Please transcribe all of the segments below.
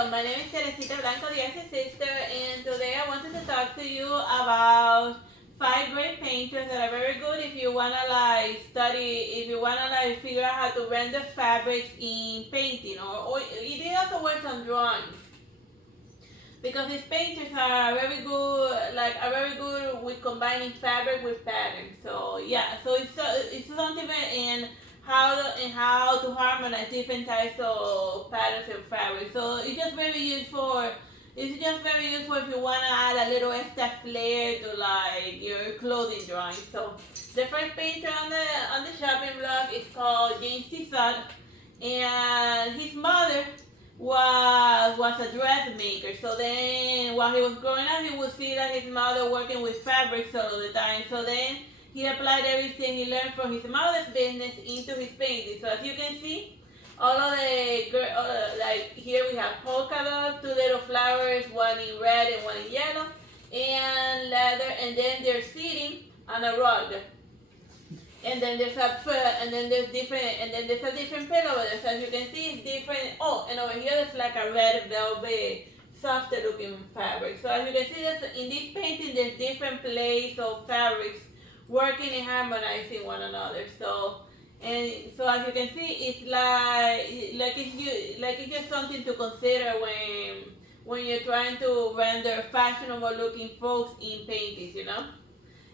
Hello, my name is Teresita Blanco, the Artsy Sister, and today I wanted to talk to you about 5 great painters that are very good if you wanna like study, if you wanna like figure out how to render fabrics in painting, or it also works on drawings. Because these painters are very good, like are very good with combining fabric with patterns. So yeah, so it's something in how to harmonize different types of patterns and fabric. So it's just very useful. It's just very useful if you wanna add a little extra flair to like your clothing drawing. So the first painter on the shopping block is called James Tissot, and his mother was a dressmaker. So then, while he was growing up, he would see that his mother working with fabrics all the time. So then, he applied everything he learned from his mother's business into his painting. So as you can see, all of like here we have polka dots, 2 little flowers, one in red and one in yellow, and leather, and then they're sitting on a rug. And then there's a different pillow over there. So as you can see, it's different. Oh, and over here there's like a red velvet, softer looking fabric. So as you can see, in this painting, there's different plays of fabrics working and harmonizing one another. So as you can see, it's it's just something to consider when you're trying to render fashionable looking folks in paintings, you know.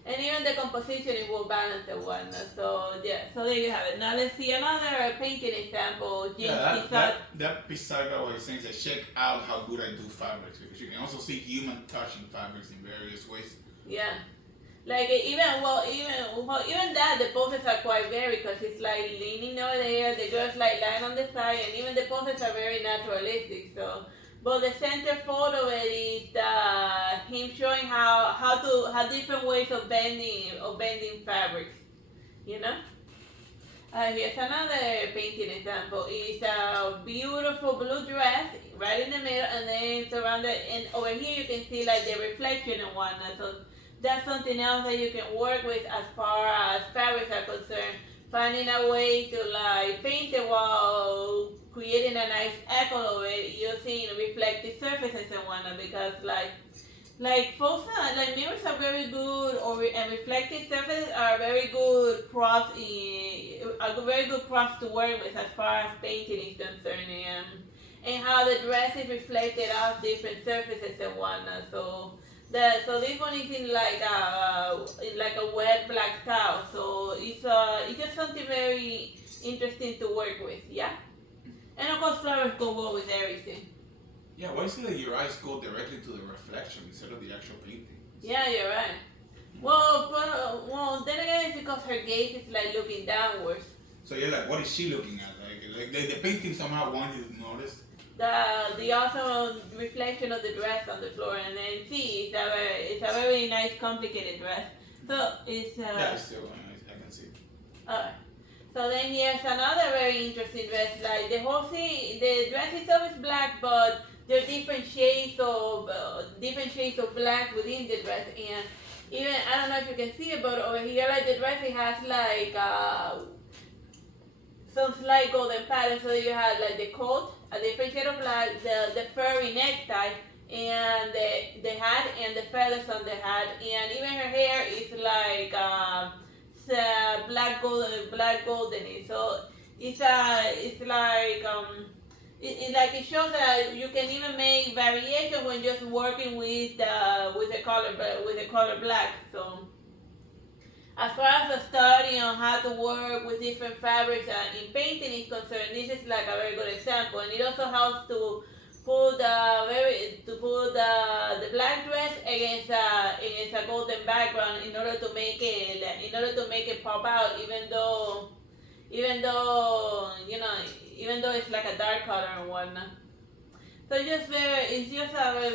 And even the composition, it will balance the one. So yeah, so there you have it. Now let's see another painting example. That beside what you're saying is that check out how good I do fabrics, because you can also see human touch in fabrics in various ways. Yeah, like even that the poses are quite varied, because it's like leaning over there, the girl's like lying on the side, and even the poses are very naturalistic. So. But the center photo is him showing how different ways of bending fabrics, you know. Here's another painting example. It's a beautiful blue dress right in the middle, and then surrounded. And over here you can see like the reflection and whatnot. So that's something else that you can work with as far as fabrics are concerned. Finding a way to like paint it while creating a nice echo of it using reflective surfaces and whatnot, because like mirrors are very good, and reflective surfaces are very good props to work with as far as painting is concerned, and how the dress is reflected off different surfaces and whatnot. So this one is in like a wet black towel. So it's just something very interesting to work with, yeah. And of course, flowers go well with everything. Yeah, why is it that your eyes go directly to the reflection instead of the actual painting? Yeah, you're right. Well, then again, it's because her gaze is like looking downwards. So you're like, what is she looking at? Like the painting somehow wanted you to notice. The awesome reflection of the dress on the floor, and then see, it's a very nice, complicated dress. So it's yeah, it's still nice. I can see. Alright. So then here's another very interesting dress. Like the dress itself is black, but there are different shades of black within the dress. And even, I don't know if you can see it, but over here, like the dress, it has like some slight golden pattern. So you have like the coat, a different shade of black, the furry necktie, and the hat and the feathers on the hat, and even her hair is like black golden. So it's like it shows that you can even make variation when just working with the color black. So as far as the study on how to work with different fabrics in painting is concerned, this is like a very good example, and it also helps to put the black dress against a golden background in order to make it pop out, even though it's like a dark color and whatnot. So it's just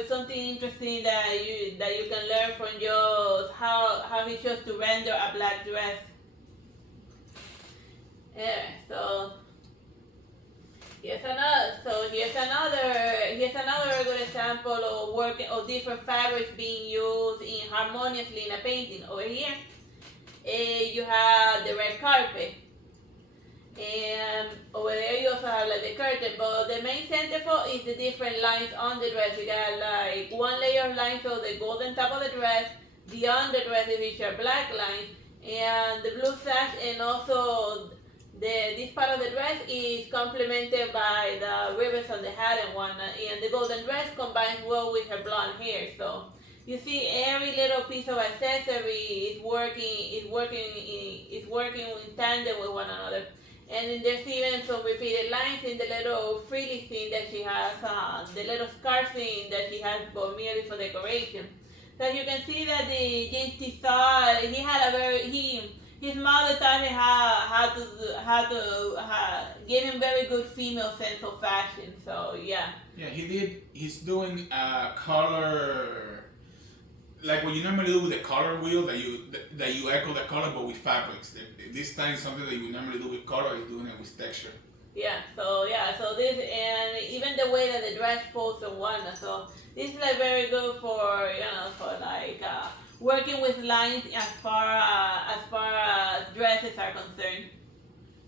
something interesting that you can learn from just how he chose to render a black dress. Yeah. So here's another good example of different fabrics being used harmoniously in a painting. Over here, you have the red carpet. And over there you also have like the curtain, but the main centerfold is the different lines on the dress. You got like one layer of lines, so the golden top of the dress, the underdress which are black lines, and the blue sash, and also this part of the dress is complemented by the ribbons on the hat and whatnot, and the golden dress combines well with her blonde hair. So you see every little piece of accessory is working in tandem with one another. And then there's even some repeated lines in the little frilly thing that she has, the little scarf thing that she has for merely for decoration. So you can see that the James Tissot, he had a his mother taught him gave him very good female sense of fashion. So yeah. Yeah, he did. He's doing color, like what you normally do with the color wheel, that you echo the color, but with fabrics. This time, something that you would normally do with color, he's doing it with texture. So this, and even the way that the dress folds and whatnot. So this is like very good for for like working with lines as far as dresses are concerned.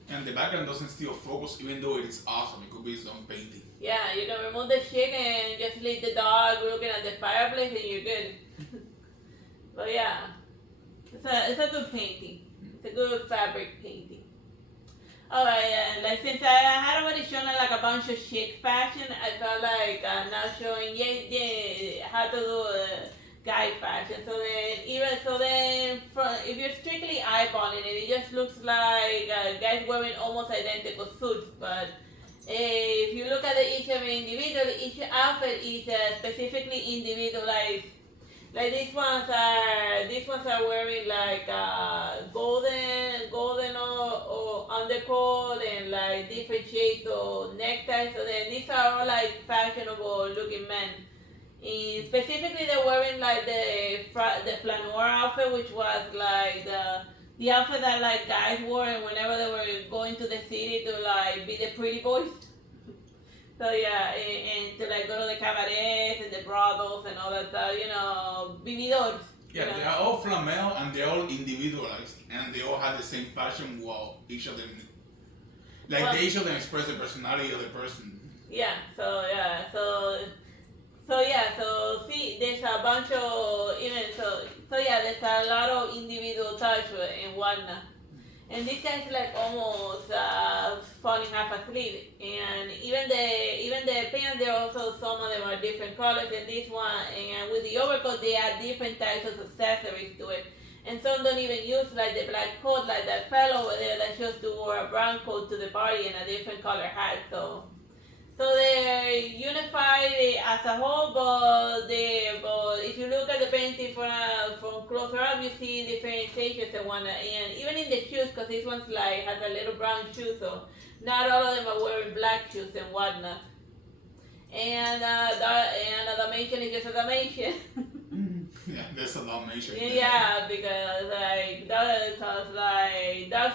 And the background doesn't steal focus, even though it is awesome. It could be its own painting. Yeah, you can remove the chick and just leave the dog looking at the fireplace, and you're good. But yeah, it's a good painting. It's a good fabric painting. Alright, like since I had already shown like a bunch of chic fashion, I felt like now showing how to do guy fashion. So then if you're strictly eyeballing it, it just looks like guys wearing almost identical suits. But if you look at each of them individually, each outfit is specifically individualized. Like these ones are wearing like golden or undercoat and like different shades of neckties. So then these are all like fashionable looking men. And specifically, they're wearing like the flaneur outfit, which was like the outfit that like guys wore whenever they were going to the city to like be the pretty boys. So yeah, and to like go to the cabarets and the brothels and all that stuff, vividores. Yeah, they are all flamel and they're all individualized, and they all have the same fashion. While each of them, each of them express the personality of the person. Yeah. So see, there's a bunch of there's a lot of individual touch and whatnot. And this guy's like almost falling half asleep, and even the pants, there also some of them are different colors. And this one, and with the overcoat, they add different types of accessories to it. And some don't even use like the black coat, like that fellow over there that just wore a brown coat to the party and a different color hat. So they're unified as a whole, but if you look at the painting from closer up, you see differentiations and whatnot. And even in the shoes, because this one's like has a little brown shoe, so not all of them are wearing black shoes and whatnot. And the Dalmatian is just a Dalmatian. Yeah, there's a Dalmatian. Yeah, because dogs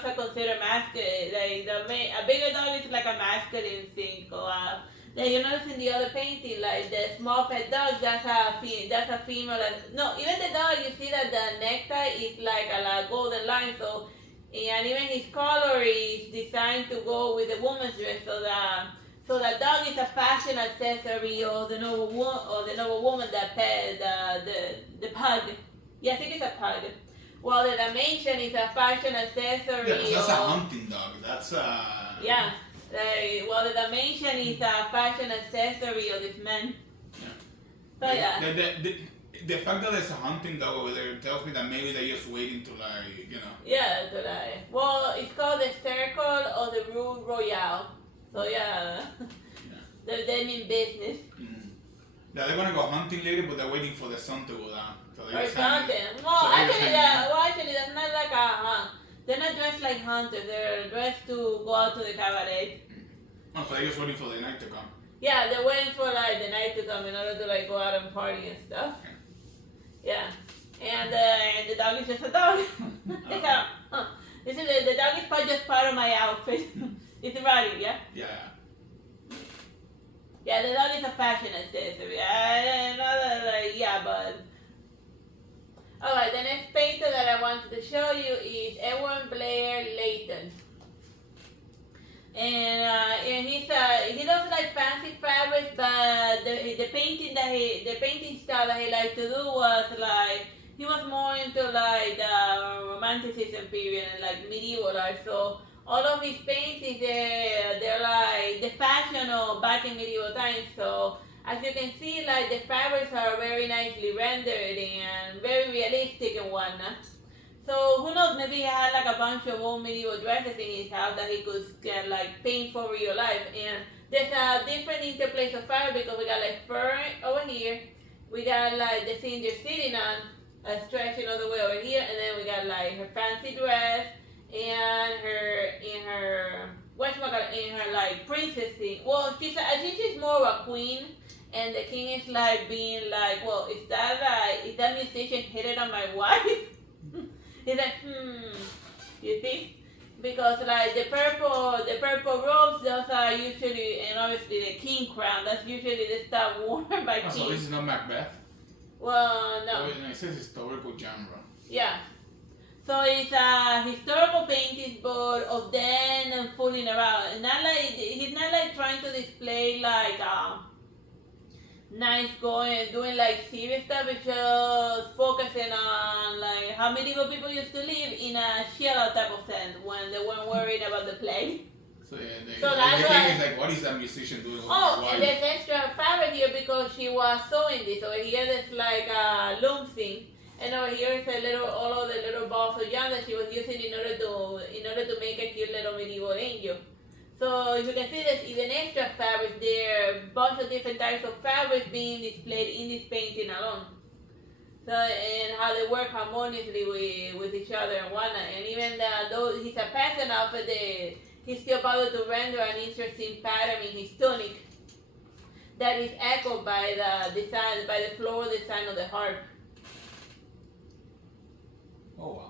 are considered masculine. A bigger dog is like a masculine thing. Like you notice in the other painting, like the small pet dog, that's a female. No, even the dog, you see that the necktie is like a golden line. So, and even his collar is designed to go with the woman's dress. So the dog is a fashion accessory, or the noble woman that pet the pug. Yeah, I think it's a pug. While the Dalmatian is a fashion accessory. Yeah, that's a hunting dog. That's yeah. Well, the Dalmatian is a fashion accessory of this man. Yeah. So yeah. The fact that there's a hunting dog over there tells me that maybe they're just waiting to Yeah, well, it's called the Circle of the Rue Royale. So yeah. They mean business. Mm-hmm. Yeah, they're gonna go hunting later, but they're waiting for the sun to go down. So or something. Actually, that's not like a hunt. They're not dressed like hunters. They're dressed to go out to the cabaret. Oh, so they're just waiting for the night to come. Yeah, they're waiting for like the night to come in order to like go out and party and stuff. Yeah, and the dog is just a dog. The dog is just part of my outfit. It's Roddy, yeah? Yeah. Yeah, the dog is a fashion accessory. But... Alright, the next painter that I wanted to show you is Edward Blair Leighton. and he doesn't like fancy fabrics, but the painting style that he liked to do was like he was more into like the romanticism period and like medieval art. So all of his paintings they're like the fashion of back in medieval times. So as you can see, like the fabrics are very nicely rendered and very realistic and whatnot. So who knows? Maybe he had like a bunch of old medieval dresses in his house that he could get like paint for real life. And there's a different interplays of fabric because we got like fur over here, we got like the scene they're sitting on, stretching all the way over here, and then we got like her fancy dress and her whatchamacallit, in her like princess thing. Well, I think she's more of a queen, and the king is like being like, well, is that musician hitting on my wife? He's like, you think? Because like the purple robes, those are usually, and obviously the king crown, that's usually the stuff worn by kings. So this is not Macbeth? Well, no. Oh, it says historical genre. Yeah. So it's historical paintings, but of then and fooling around. And not like he's not like trying to display like nice going doing like serious stuff. It's just focusing on like how medieval people used to live in a chill out type of sense when they weren't worried about the plague. So yeah, So the that's thing why. is like, what is that musician doing? Oh, and there's extra fabric here because she was sewing this. Over here there's like a loom thing, and over here is all of the little balls of yarn that she was using in order to make a cute little medieval angel. So you can see there's even extra fabrics there, a bunch of different types of fabrics being displayed in this painting alone. So, and how they work harmoniously with each other and whatnot. And even though he's a peasant outfit, he's still able to render an interesting pattern in his tunic that is echoed by the design, by the floral design of the harp. Oh wow.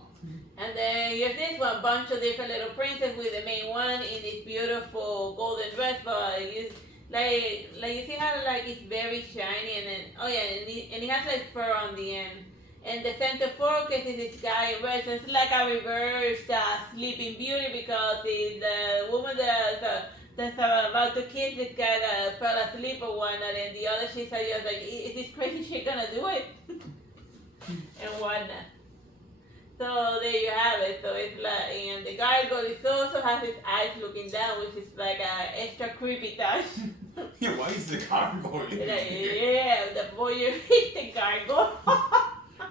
And then here's this one, bunch of different little princesses with the main one in this beautiful golden dress, but you see how like it's very shiny, and then and it has like fur on the end. And the center focus is this guy in red, so it's like a reverse Sleeping Beauty because it's the woman that's about to kiss this guy that fell asleep or whatnot, and the other she's like, is this crazy shit gonna do it? And whatnot. So there you have it. So it's like, and the gargoyle also has his eyes looking down, which is like a extra creepy touch. Yeah, why is the gargoyle? Yeah, the more you read the gargoyle.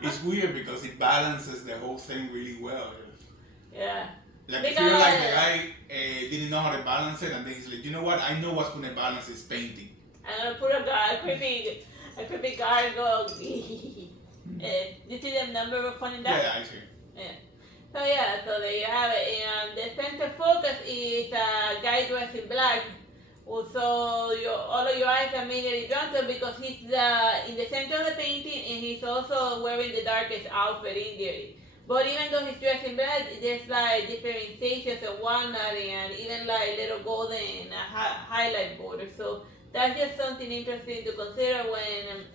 It's weird because it balances the whole thing really well. Yeah. Like I feel like the guy didn't know how to balance it, and then he's like, you know what? I know what's gonna balance this painting. I'm gonna put a creepy gargoyle. You see the number of fun in that? Yeah, I see. Yeah. So there you have it. And the center focus is a guy dressed in black. Also, all of your eyes are immediately drawn to him because he's in the center of the painting, and he's also wearing the darkest outfit in there. But even though he's dressed in black, there's like differentiations and whatnot, and even like little golden highlight borders. So that's just something interesting to consider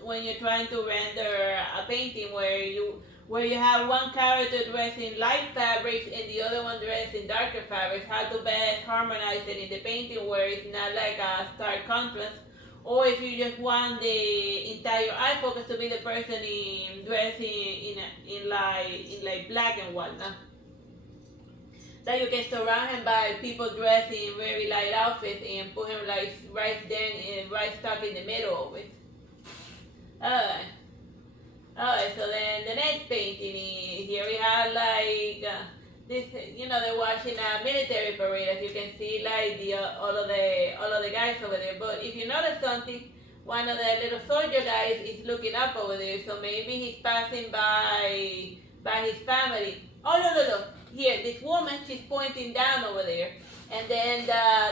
when you're trying to render a painting where you have one character dressed in light fabrics and the other one dressed in darker fabrics. How to best harmonize it in the painting where it's not like a stark contrast, or if you just want the entire eye focus to be the person dressing in like black and whatnot. That you can surround him by people dressed in very light outfits and put him like right stuck in the middle of it. Alright, so then the next painting is here we have like this, they're watching a military parade, as you can see, like all of the guys over there. But if you notice something, one of the little soldier guys is looking up over there, so maybe he's passing by his family. Oh no! Here, this woman, she's pointing down over there, and then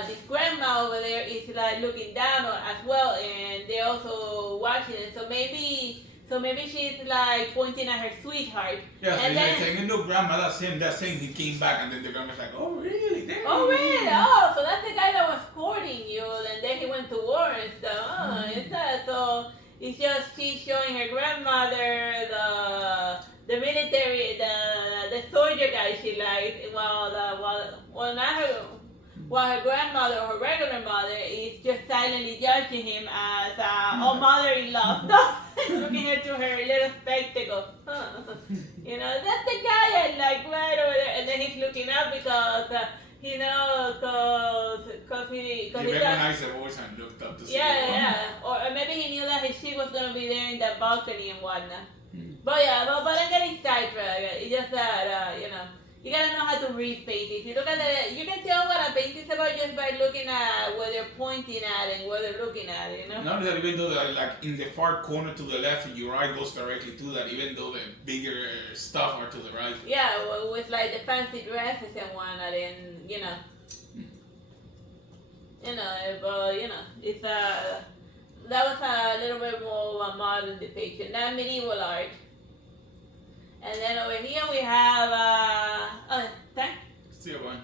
this grandma over there is like looking down as well, and they're also watching it. So maybe she's like pointing at her sweetheart. Yeah, so and he's then, like saying, no, grandma, that's him. He came back, and then the grandma's like, oh, really? Oh, really? Oh, so that's the guy that was courting you, and then he went to war and stuff. Oh, is that? So it's just she's showing her grandmother the military, the soldier guy she liked, well, not her. while her grandmother or her regular mother is just silently judging him as a mother-in-law, looking into her little spectacles. You know, that's the guy I like right over there. And then he's looking up because, you know, because he recognized the voice and looked up to see Or maybe he knew that his ship was going to be there in that balcony and whatnot. But I'm getting sidetracked. It's just that, you know, you gotta know how to read paintings. You look at you can tell what a painting is about just by looking at where they're pointing at and where they're looking at, you know? Notice that even though like in the far corner to the left, your eye goes directly to that, even though the bigger stuff are to the right. Yeah, well, with like the fancy dresses and whatnot, and you know. But you know, it's that was a little bit more of a modern depiction, not medieval art. And then over here we have Still one.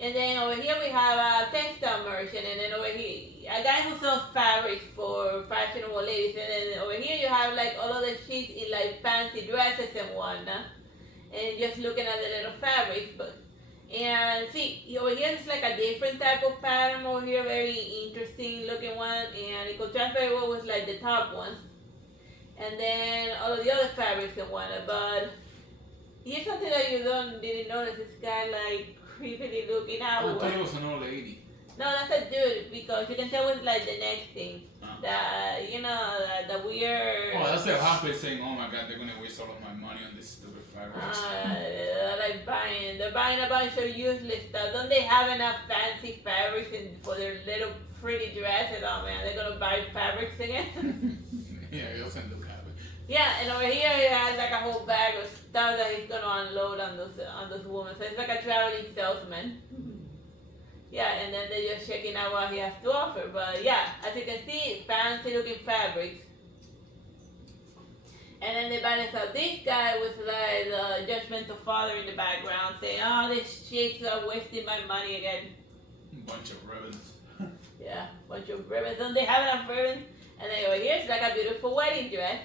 And then over here we have a textile merchant, and then over here a guy who sells fabrics for fashionable ladies, and then over here you have like all of the sheets in like fancy dresses and whatnot, and just looking at the little fabrics. And see, over here it's like a different type of pattern over here, very interesting looking one, and it contrasts very well with like the top one. And then all of the other fabrics and whatnot. But here's something that you didn't notice. This guy like creepily looking out. I thought it was an old lady. No, that's a dude, because you can tell with like the next thing. That, you know, the weird. Oh, that's the halfway saying, oh my god, they're gonna waste all of my money on this stupid fabrics. They're buying a bunch of useless stuff. Don't they have enough fancy fabrics for their little pretty dresses? Oh man, they're gonna buy fabrics again? Yeah, it doesn't look happy. Yeah, and over here he has like a whole bag of stuff that he's gonna unload on those women. So it's like a traveling salesman. Yeah, and then they're just checking out what he has to offer. But yeah, as you can see, fancy looking fabrics. And then they balance out this guy with like the judgmental father in the background saying, oh, these chicks are wasting my money again. Bunch of ribbons. Yeah, bunch of ribbons. Don't they have enough ribbons? And then over here it's like a beautiful wedding dress.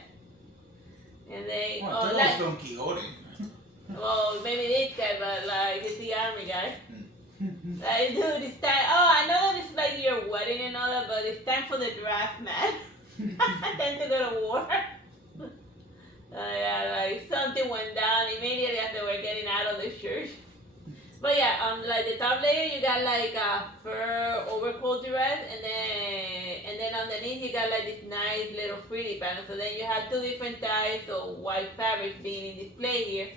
And they like Don Quixote. Well, maybe this guy, but like he's the army guy. Like, dude, it's time. Oh, I know that it's like your wedding and all that, but it's time for the draft, man. Time to go to war. Yeah, like something went down immediately after we're getting out of the church. But yeah, like the top layer, you got like a fur overcoat dress, and then underneath you got like this nice little frilly pattern. So then you have two different types of white fabrics being in display here.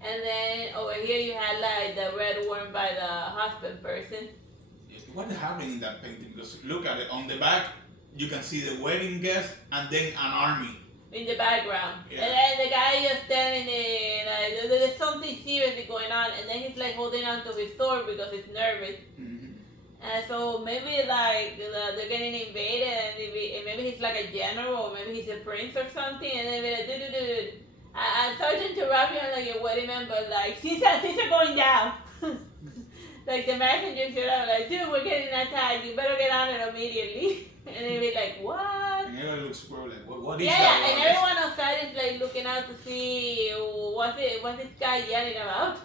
And then over here you had like the red worn by the husband person. What is happening in that painting? Because look at it, on the back you can see the wedding guest and then an army. In the background. Yeah. And then the guy just standing there, like, there's something seriously going on, and then he's like holding on to his sword because he's nervous. Mm-hmm. And so maybe like they're getting invaded, and maybe he's like a general, or maybe he's a prince or something, and then they're like, dude. I'm sorry to interrupt you, like your wedding man, but like, Caesar going down. Like the messenger should have like, dude, we're getting attacked, you better get on it immediately. And they'd be like, what? And everybody looks like, what is yeah, that? Yeah, and everyone outside is like looking out to see what's this guy yelling about.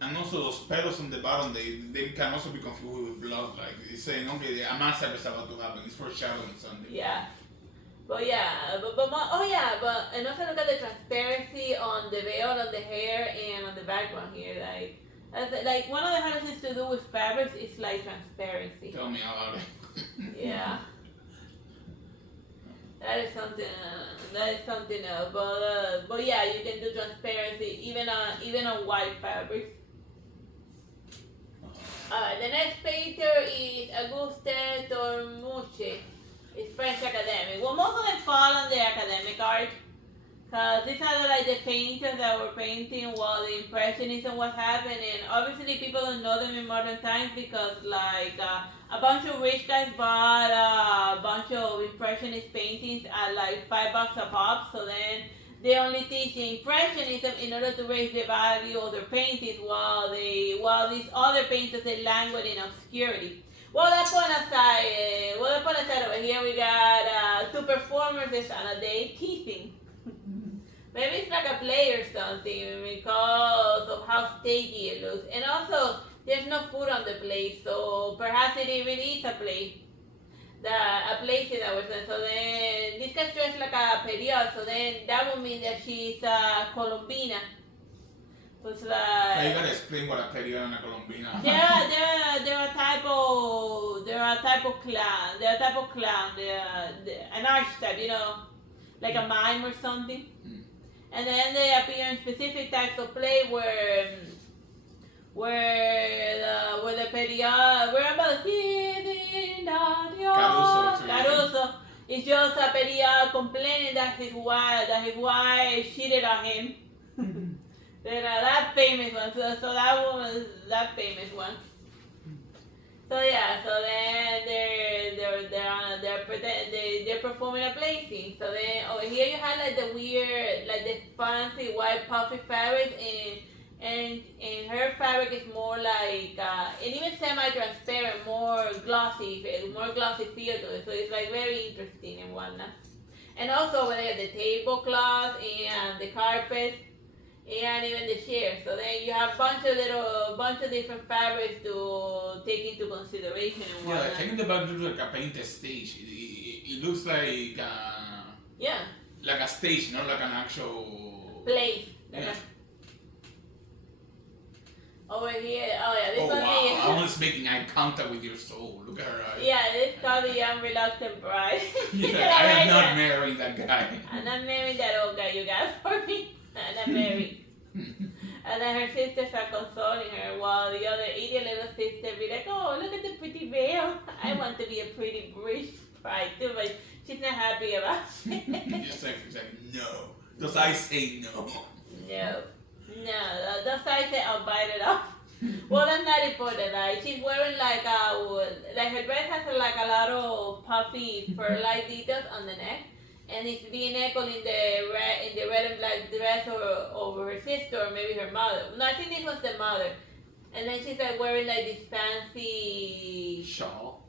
And also those petals on the bottom, they can also be confused with blood. Like it's saying, okay, a massacre is about to happen. It's foreshadowing something. Yeah. But and also look at the transparency on the veil, on the hair, and on the background here. Like one of the hardest things to do with fabrics is like transparency. Tell me about it. Yeah. That is something else. But yeah, you can do transparency even on white fabrics. The next painter is Auguste Tormuche. It's French academic. Well, most of them fall under academic art, because these are like the painters that were painting while the Impressionism was happening. And obviously people don't know them in modern times because like a bunch of rich guys bought a bunch of Impressionist paintings at like $5 a pop. So then they only teach Impressionism in order to raise the value of their paintings while these other painters they languid in obscurity. Well, that point aside, over here we got two performances on a day teasing. Maybe it's like a play or something because of how stagey it looks. And also, there's no food on the plate, so perhaps it even is a plate. A place in our sense. So then this gets dressed like a period, so then that would mean that she's a Colombina. So it's Now you like gotta explain what a period and a colombina. they're a type of clown. They're a type of clown. They're an archetype, you know, like a mime or something. Mm. And then they appear in specific types of play where the period we're about Caruso is just a period complaining that his wife cheated on him. That famous one. So that one was that famous one. So yeah, so then they're performing a play scene. So then over here you have like the weird, like the fancy white puffy fabric, and her fabric is more like and even semi-transparent, more glossy feel to it. So it's like very interesting and whatnot. And also over there the tablecloth and the carpet and even the chairs. So then you have bunch of different fabrics to take into consideration and whatnot. Yeah, taking the back looks like a painted stage. It looks like Yeah. like a stage, not like an actual Place. Yeah. Over here, oh yeah, this Oh one wow! is. Almost making eye contact with your soul. Look at her eyes. Yeah, this is called the Young Reluctant Bride. Yeah, I am not marrying that guy. I'm not marrying that old guy you got for me. I'm not married. And then her sisters are consoling her while the other idiot little sister be like, oh, look at the pretty veil. I want to be a pretty British bride too, but she's not happy about it. She's like, no. Does I say no? No, those eyes say I'll bite it off. Well, that's not important. Like she's wearing like her dress has like a lot of puffy fur-like details on the neck, and it's being echoed in the red and black dress over her sister or maybe her mother. No, I think this was the mother. And then she's like wearing like this fancy shawl.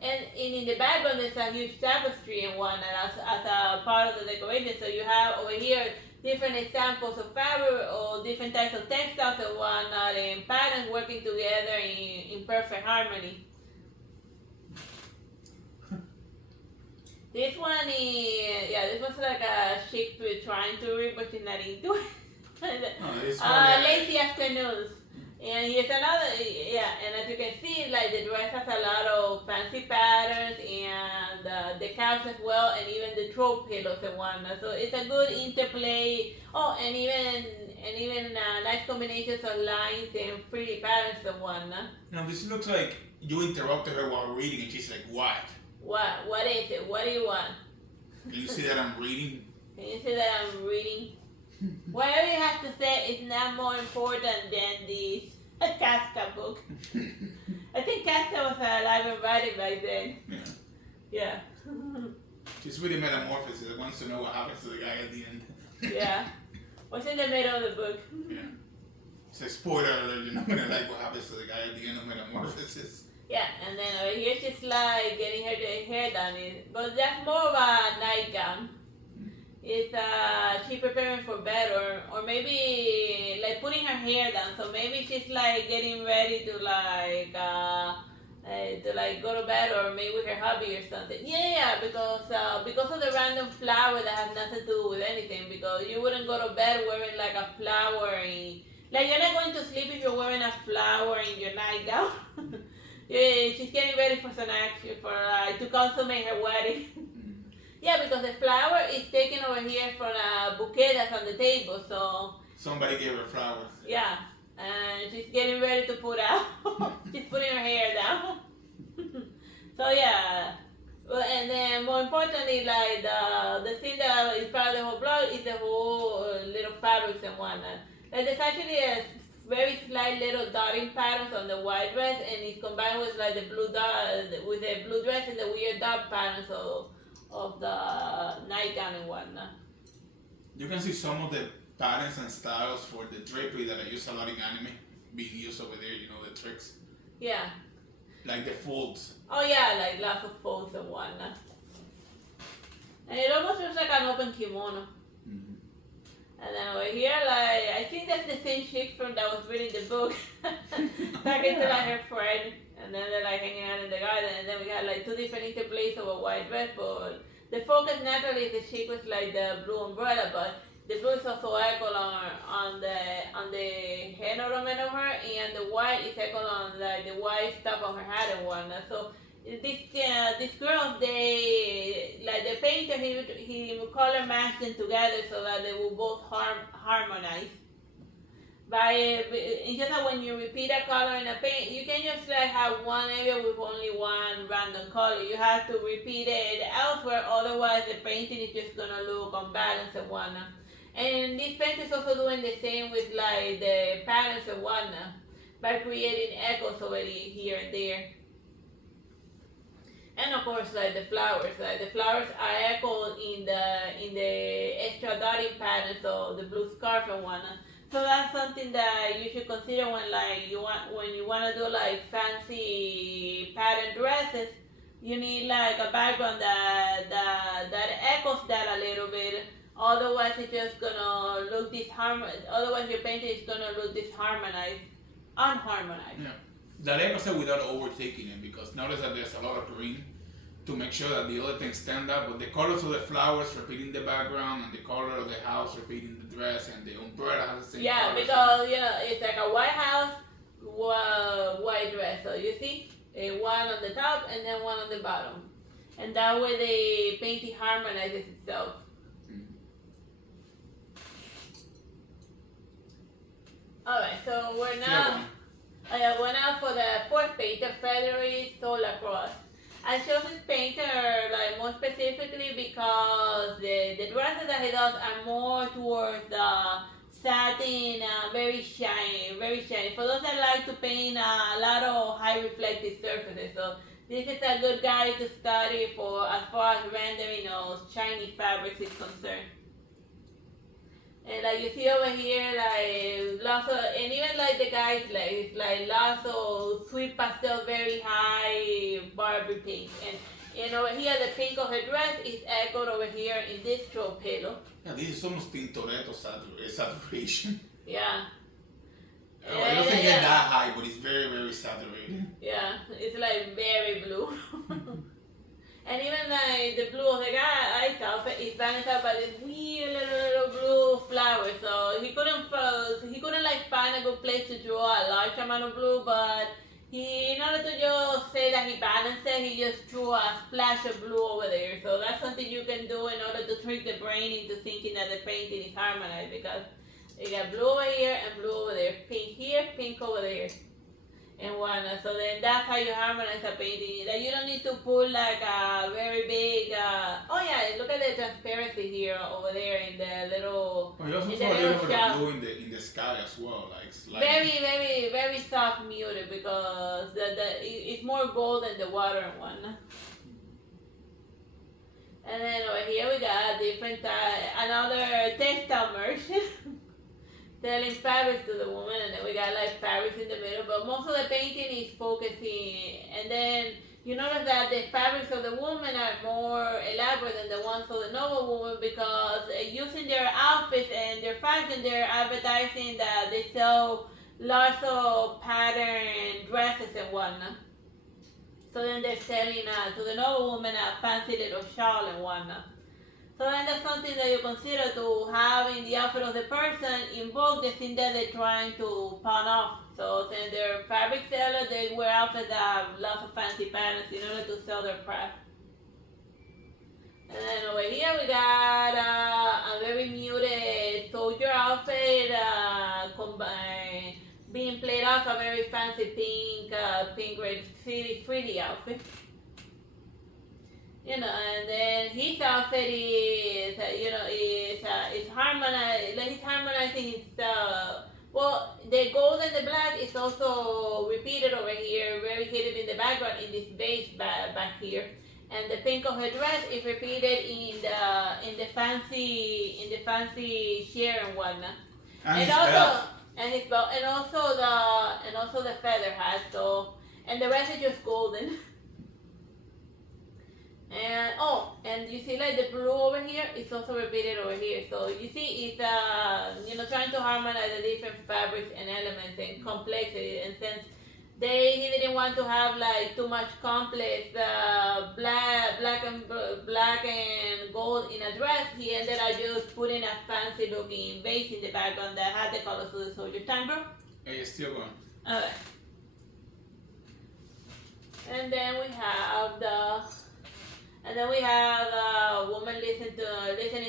And in the background there's a huge tapestry and whatnot as a part of the decoration. So you have over here different examples of fabric or different types of textiles and whatnot and patterns working together in perfect harmony. This one is, this one's like a chick trying to read, but she's not into it. Lazy afternoons. And here's another, and as you can see, like the dress has a lot of fancy patterns and the couch as well, and even the throw pillows and whatnot. So it's a good interplay. Oh, and even nice combinations of lines and pretty patterns and whatnot. Now this looks like you interrupted her while reading, and she's like, "What? What is it? What do you want?" Can you see that I'm reading? Can you see that I'm reading? Whatever you have to say is not more important than this Kafka book. I think Kafka was alive and writing back then. Yeah. She's reading Metamorphosis. She wants to know what happens to the guy at the end. Yeah. What's in the middle of the book? Yeah. It's a spoiler alert. You're not gonna like what happens to the guy at the end of Metamorphosis. Yeah, and then over here she's like getting her hair done. But that's more of a nightgown. It's she preparing for bed or maybe like putting her hair down. So maybe she's like getting ready to go to bed or maybe with her hubby or something. Yeah, because of the random flower that has nothing to do with anything. Because you wouldn't go to bed wearing like a flower like you're not going to sleep if you're wearing a flower in your nightgown. Yeah, she's getting ready for some action to consummate her wedding. Yeah, because the flower is taken over here from a bouquet that's on the table, so... Somebody gave her flowers. Yeah, and she's getting ready to put out. She's putting her hair down. So yeah, well, and then more importantly, like the thing that is part of the whole blog is the whole little fabrics and whatnot. Like there's actually a very slight little dotting patterns on the white dress, and it's combined with like the blue dot, with the blue dress and the weird dot patterns of the nightgown and whatnot. You can see some of the patterns and styles for the drapery that I use a lot in anime being used over there, you know, the tricks. Yeah. Like the folds. Oh yeah, like lots of folds and whatnot. And it almost looks like an open kimono. Mm-hmm. And then over here, like, I think that's the same chick from that was reading the book, talking to like her friend, and then they're like hanging out in the garden, and then we got like two different interplays of a white dress, but the focus naturally the chick was like the blue umbrella, but the blue is also equal on the head ornament of her, and the white is equal on like the white stuff on her hat and whatnot. So these girls, they like the painter, he will color match them together so that they will both harmonize. By it's just that when you repeat a color in a paint, you can just like have one area with only one random color. You have to repeat it elsewhere, otherwise the painting is just gonna look unbalanced and whatnot. And this painter is also doing the same with like the patterns and whatnot by creating echoes over here and there. And of course, like the flowers are echoed in the extra dotting pattern, so the blue scarf and whatnot. So that's something that you should consider when you want to do like fancy pattern dresses. You need like a background that echoes that a little bit. Otherwise, it's just gonna look Otherwise, your painting is gonna look unharmonized. Yeah. That echoes it without overtaking it, because notice that there's a lot of green to make sure that the other things stand up, but the colors of the flowers repeating the background, and the color of the house repeating the dress, and the umbrella has the same Yeah, colors. because it's like a white house, white dress. So you see, one on the top and then one on the bottom, and that way the painting harmonizes itself. All right, so we're now for the fourth painter, Frederick Solacroix. I chose this painter like more specifically because the dresses that he does are more towards the satin, very shiny, very shiny. For those that like to paint a lot of high reflective surfaces, so this is a good guy to study for as far as rendering of shiny fabrics is concerned. And like you see over here, like lots of, and even like the guys, like lots of sweet pastel, very high Barbie pink. And over here, the pink of her dress is echoed over here in this tropelo. Yeah, this is almost Tintoretto saturation. Yeah. It doesn't get that high, but it's very, very saturated. Yeah, it's like very blue. And even like the blue of the guy's outfit is balanced out by this weird little blue flower. So he couldn't like find a good place to draw a large amount of blue, but in order to just say that he balanced it, he just drew a splash of blue over there. So that's something you can do in order to trick the brain into thinking that the painting is harmonized, because you got blue over here and blue over there, pink here, pink over there, and whatnot. So then that's how you harmonize a painting. That you don't need to put like a very big. Oh yeah, look at the transparency here over there in the little. Well, you also saw a little bit of blue in the sky as well, like slightly. Very, very, very soft muted, because it's more gold than the water and whatnot. And then over here we got different another textile merchant. Selling fabrics to the woman, and then we got like fabrics in the middle, but most of the painting is focusing, and then you notice that the fabrics of the woman are more elaborate than the ones of the noble woman, because using their outfits and their fashion, they're advertising that they sell lots of pattern dresses and whatnot. So then they're selling to the noble woman a fancy little shawl and whatnot. So then that's something that you consider to have in the outfit of the person invoke the thing that they're trying to pawn off. So since they're fabric seller, they wear outfits that have lots of fancy patterns in order to sell their craft. And then over here we got a very muted soldier outfit, being played off a very fancy pink red frilly outfit. And then his outfit is, is harmonized. Like he's harmonizing his. Well, the gold and the black is also repeated over here, very hidden in the background in this base back here. And the pink of her dress is repeated in the fancy sheer and whatnot. And his belt, and also the feather hat. So, and the rest is just golden. And and you see like the blue over here, it's also repeated over here. So you see, it's trying to harmonize the different fabrics and elements and complexity. And since he didn't want to have like too much complex black and gold in a dress, he ended up just putting a fancy looking vase in the background that had the colors of the soldier. Time, bro? Hey, it's still going. Okay. And then we have a woman listening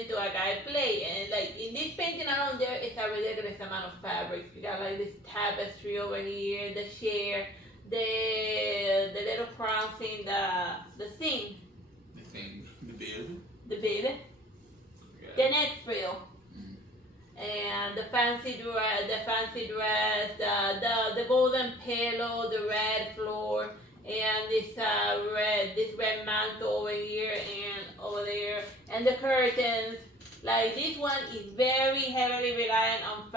to a guy play, and like in this painting around there, it's a ridiculous amount of fabric. You got like this tapestry over here, the chair, the little crowns in the thing. The thing, the bill. The bill. Yeah. The neck frill. And the fancy dress, the golden pillow, the red floor, and this red mantle over here and over there, and the curtains. Like this one is very heavily reliant on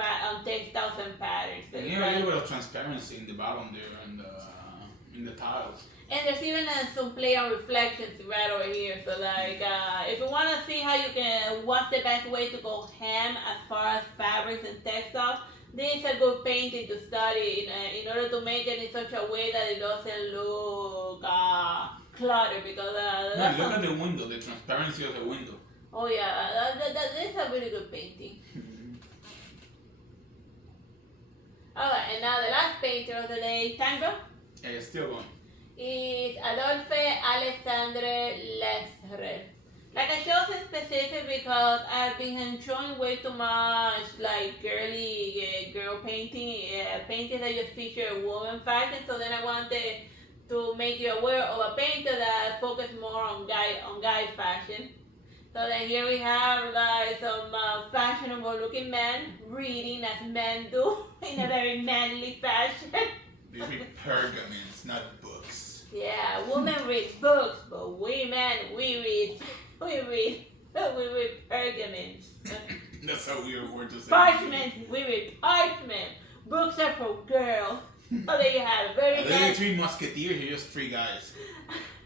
textiles and patterns. Yeah, a little bit of transparency in the bottom there and in the tiles. And there's even some play on reflections right over here. So like, if you want to see what's the best way to go ham as far as fabrics and textiles, this is a good painting to study in order to make it in such a way that it doesn't look cluttered. Because look at the window, the transparency of the window. Oh yeah, that is a really good painting. Alright, and now the last painter of the day, Tango. Yeah, it's still going. Is Adolphe Alexandre Lesrer. Like I chose it specific because I've been enjoying way too much like girly girl painting, paintings that just feature woman fashion. So then I wanted to make you aware of a painter that focus more on guy fashion. So then here we have like some fashionable looking men reading as men do in a very manly fashion. These are pergaments, not books. Yeah, women read books, but we read pergaments. That's a weird word to say. Parchment, we read parchment. Books are for girls. Oh, there you have it. Very nice. Are there 3 musketeers here? Just 3 guys.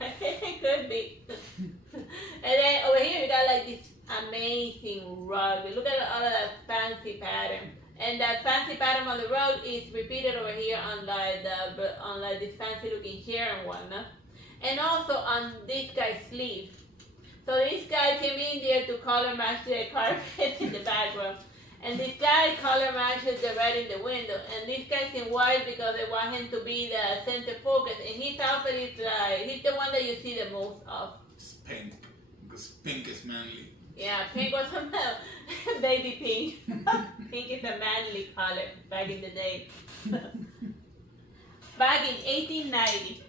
It could be. And then over here you got like this amazing rug. Look at all of that fancy pattern. And that fancy pattern on the rug is repeated over here on like this fancy looking chair and whatnot. And also on this guy's sleeve. So this guy came in there to color match the carpet in the background. And this guy color matches the red in the window. And this guy's in white because they want him to be the center focus. And his outfit is like, he's the one that you see the most of. It's pink. Because pink is manly. Yeah, pink was a baby pink. Pink is a manly color back in the day. Back in 1890.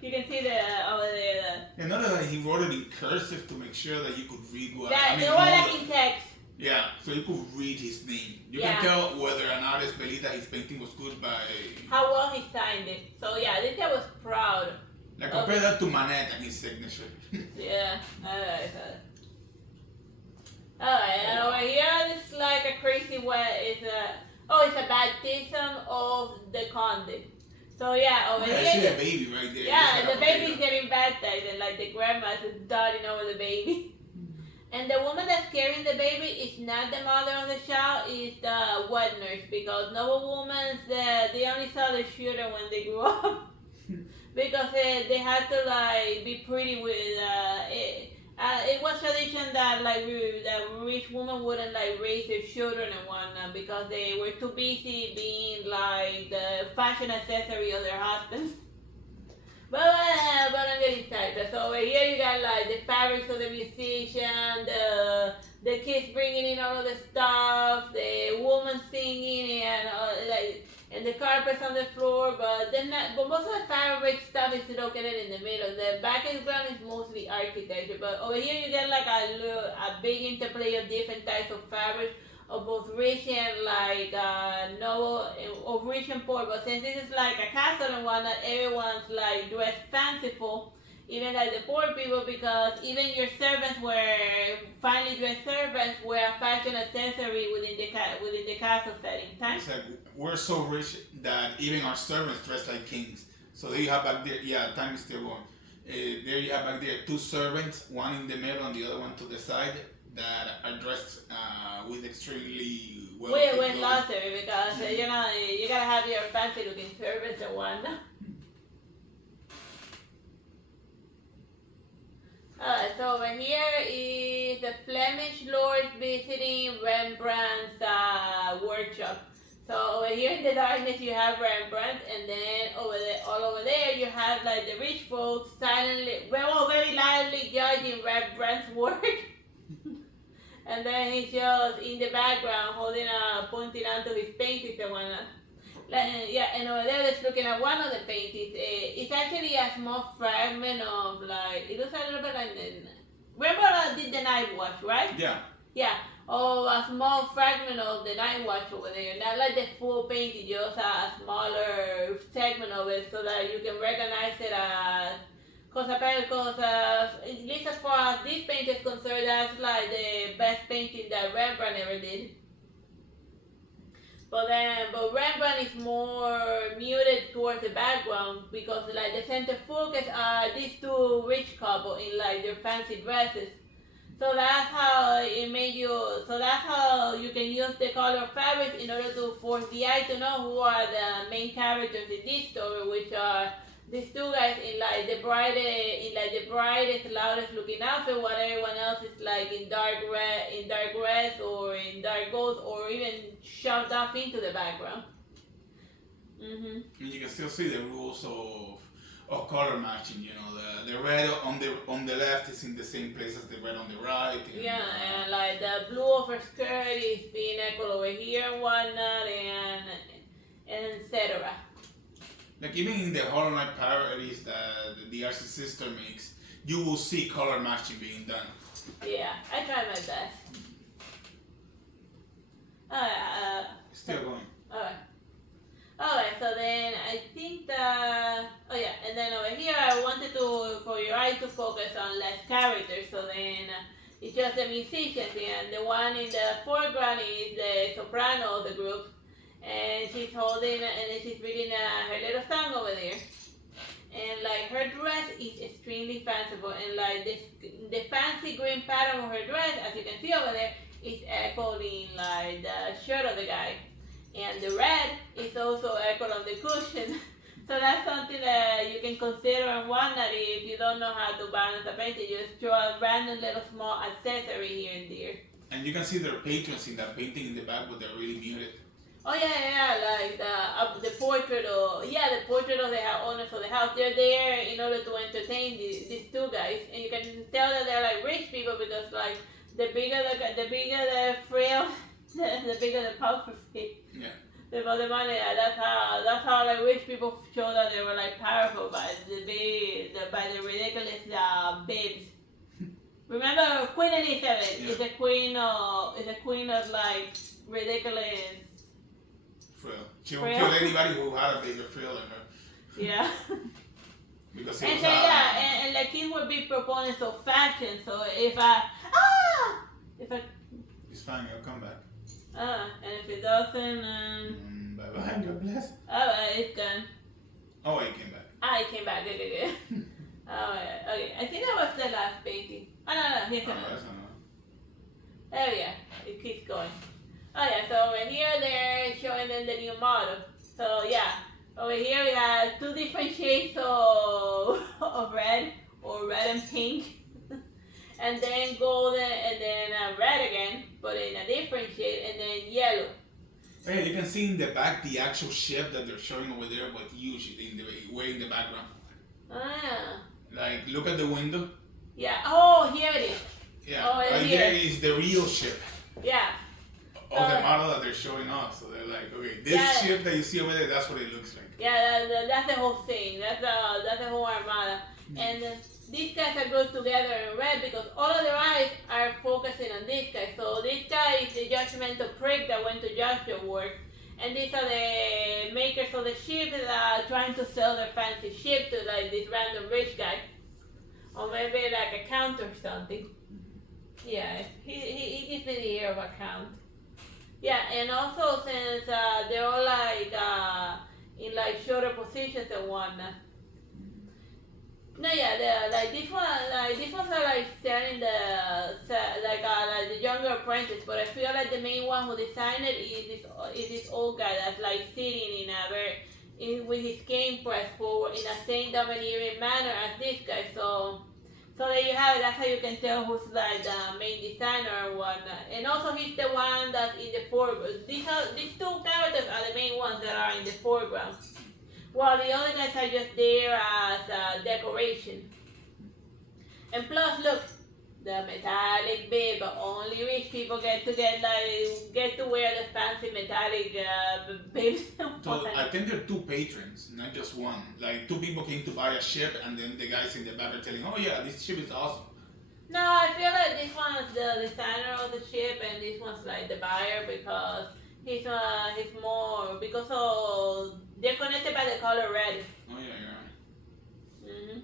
You can see over there. And not that he wrote it in cursive to make sure that you could read what. Yeah, they were like in text. Yeah, so you could read his name. You can tell whether an artist believed that his painting was good by how well he signed it. So yeah, this guy was proud. Like compare that to Manette and his signature. Yeah, alright. Alright, and over here it's like a crazy way. It's a baptism of the Conde. So yeah, over here. I see the baby right there. Yeah, the baby's getting baptized, and like the grandma's darting over the baby. And the woman that's carrying the baby is not the mother of the child, it's the wet nurse, because noble women, they only saw the children when they grew up. Because they had to like be pretty with it was tradition that like that rich women wouldn't like raise their children and whatnot because they were too busy being like the fashion accessory of their husbands. But I'm getting sidetracked. So over here you got like the fabrics of the musician, the kids bringing in all of the stuff, the woman singing, and the carpets on the floor. But most of the fabric stuff is located in the middle. The background is mostly architecture. But over here you get like a big interplay of different types of fabrics. Of both rich and like noble, of rich and poor. But since this is like a castle and whatnot, everyone's like dressed fanciful, even like the poor people, because even your servants were finely dressed servants were a fashion accessory within the castle setting. It's like we're so rich that even our servants dress like kings. So there you have back there. Yeah, time is still going. There you have back there two servants, one in the middle and the other one to the side, that are dressed with extremely well. With luxury, because you know you gotta have your fancy looking servants and whatnot. So over here is the Flemish lords visiting Rembrandt's workshop. So over here in the darkness you have Rembrandt, and then all over there you have like the rich folks silently, very loudly judging Rembrandt's work. And then he shows in the background pointing out to his paintings and whatnot. And over there, let's looking at one of the paintings. It's actually a small fragment of it looks a little bit like remember did the Night Watch, right? Yeah. Yeah. Oh, a small fragment of the Night Watch over there. Not like the full painting, just a smaller segment of it, so that you can recognize it as. Because at least as far as this painting is concerned, that's like the best painting that Rembrandt ever did. But Rembrandt is more muted towards the background, because like the center focus are these two rich couple in like their fancy dresses. So that's how it made you. So that's how you can use the color of fabrics in order to force the eye to know who are the main characters in this story, which are these two guys in like the brightest, loudest looking outfit, while everyone else is like in dark red or in dark gold, or even shoved off into the background. And you can still see the rules of color matching. You know, the red on the left is in the same place as the red on the right. And like the blue of her skirt is being echoed over here and whatnot, and etc. Like even in the Hollow Knight parodies that the Artsy Sister makes, you will see color matching being done. Yeah, I try my best. Still going. Alright, so then I think that, and then over here I wanted for your eye to focus on less characters, so then it's just the musicians, and the one in the foreground is the soprano of the group, and she's holding, and she's reading her little song over there. And like her dress is extremely fanciful, and like the fancy green pattern of her dress, as you can see over there, is echoed in like the shirt of the guy. And the red is also echoed on the cushion. So that's something that you can consider and whatnot if you don't know how to balance a painting. Just draw a random little small accessory here and there. And you can see their patrons in that painting in the back, but they're really muted. Oh like the portrait of the owners of the house. They're there in order to entertain these two guys, and you can tell that they're like rich people, because like the bigger the frill, the bigger the puffery. Yeah. The more the money. That's how like rich people show that they were like powerful by the ridiculous bibs. Remember Queen Elizabeth is the queen of like ridiculous. Frill. She won't kill anybody who had a bigger frill than her. Yeah. Because and the kids would be proponents of fashion. So if I it's fine, I'll come back. And if it doesn't, bye bye, God bless. it's gone. Oh, it came back. It came back. Good. Okay. I think that was the last painting. No, here's another. There we are. It keeps going. So over here they're showing them the new model. So over here we have two different shades of red, or red and pink, and then golden, and then red again, but in a different shade, and then yellow. Hey, you can see in the back the actual ship that they're showing over there, but usually way in the background. Like, look at the window. Yeah. Oh, here it is. Yeah. Right there is the real ship. Yeah. Of the model that they're showing off. So they're like, okay, this ship that you see over there, that's what it looks like. Yeah, that's the whole thing. That's the whole armada. And these guys are grouped together in red because all of their eyes are focusing on this guy. So this guy is the judgmental prick that went to judge your work. And these are the makers of the ship that are trying to sell their fancy ship to like this random rich guy. Or maybe like a count or something. Yeah, he gives me the ear of a count. Yeah, and also since they're all like in like shorter positions and whatnot. No, like these ones are like selling like the younger apprentice, but I feel like the main one who designed it is this old guy that's like sitting in a with his cane pressed forward in a same domineering manner as this guy. So there you have it. That's how you can tell who's like the main designer or whatnot. And also he's the one that's in the foreground. These two characters are the main ones that are in the foreground. While the other guys are just there as decoration. And plus, look, the metallic bib. Only rich people get to wear the fancy metallic bibs. So I think there are two patrons, not just one. Like two people came to buy a ship, and then the guys in the back are telling, "Oh yeah, this ship is awesome." No, I feel like this one's the designer of the ship, and this one's like the buyer because he's more because they're connected by the color red. Oh yeah, you're right. Mhm.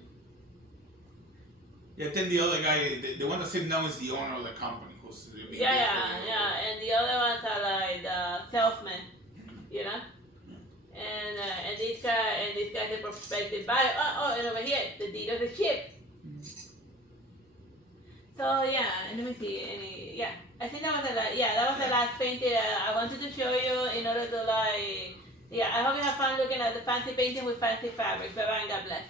Yeah, then the other guy, the one that's sitting down is the owner of the company, who's Yeah, and the other ones are like the salesmen, you know. And this guy's a prospective buyer. And over here, the deed of the ship. So yeah, let me see. I think that was the last painting I wanted to show you in order to I hope you have fun looking at the fancy painting with fancy fabrics. Bye bye and God bless.